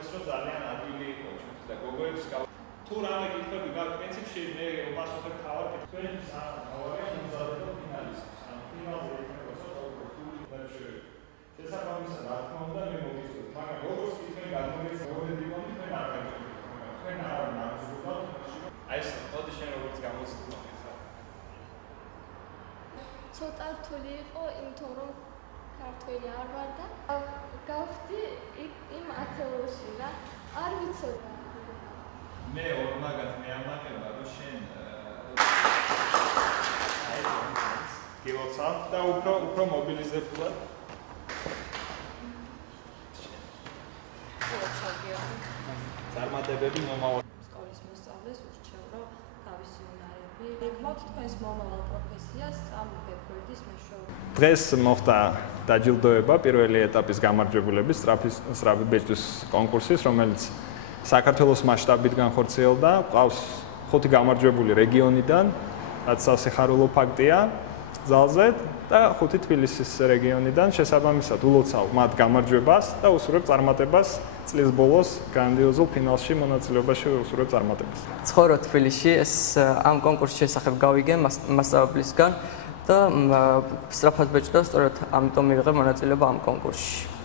საქართველოს რომ ძალიან ადვილი იყო ჩვენთვის და გოგოებს თუ რამე კითხვები გაქვთ პრინციპში მე ვპასუხებ თავად თქვენს თავარია მომზადება ფინალისტებს ან ფინალზე იქნება ცოტა უფრო რთული და შესაბამისად რა თქმა უნდა მე მოგიწევთ მაგრამ როგორც კი თქვენ გადმოგეცეთ როგორი დიპლომი თქვენ არ გაიგებთ თქვენ არ ნახულობთ აი ეს ოდიშენ როგორც გამოცდილ ცოტა რთული იყო იმიტომ რომ ქართველი არ ვარ და გავხდი იმ ათეულში რა არ ვიცოდი მე მაგათ მე ამაკება რომ შენ გილოცავ და უფრო მობილიზებულად წარმატებები მომავალ სკოლის მოსწავლეს ურჩევ რომ თავისი უნარები გეკმოთ თქვენს მომავალ პროფესიას ამ ვებგვერდის მეშვეობით დღეს მოხდა დაჯილდოება პირველი ეტაპის გამარჯვებულების სწრაფი ბეჭდის კონკურსის რომელიც საქართველოს მასშტაბით განხორციელდა ყავს 5 გამარჯვებული რეგიონიდან რაც სასიხარულო ფაქტია ზალზე და 5 თბილისის რეგიონიდან შესაბამისად ულოცავ მათ გამარჯვებას და უსურვებ წარმატებას წლის ბოლოს გრანდიოზულ ფინალში მონაწილეობაში უსურვებ წარმატებას. ცხოვრობ თბილისში ეს ამ კონკურსის შესახებ გავიგე მასწავლებლისგან და სწრაფად ბეჭდა სწორედ ამიტომ მივიღე მონაწილეობა ამ კონკურსში.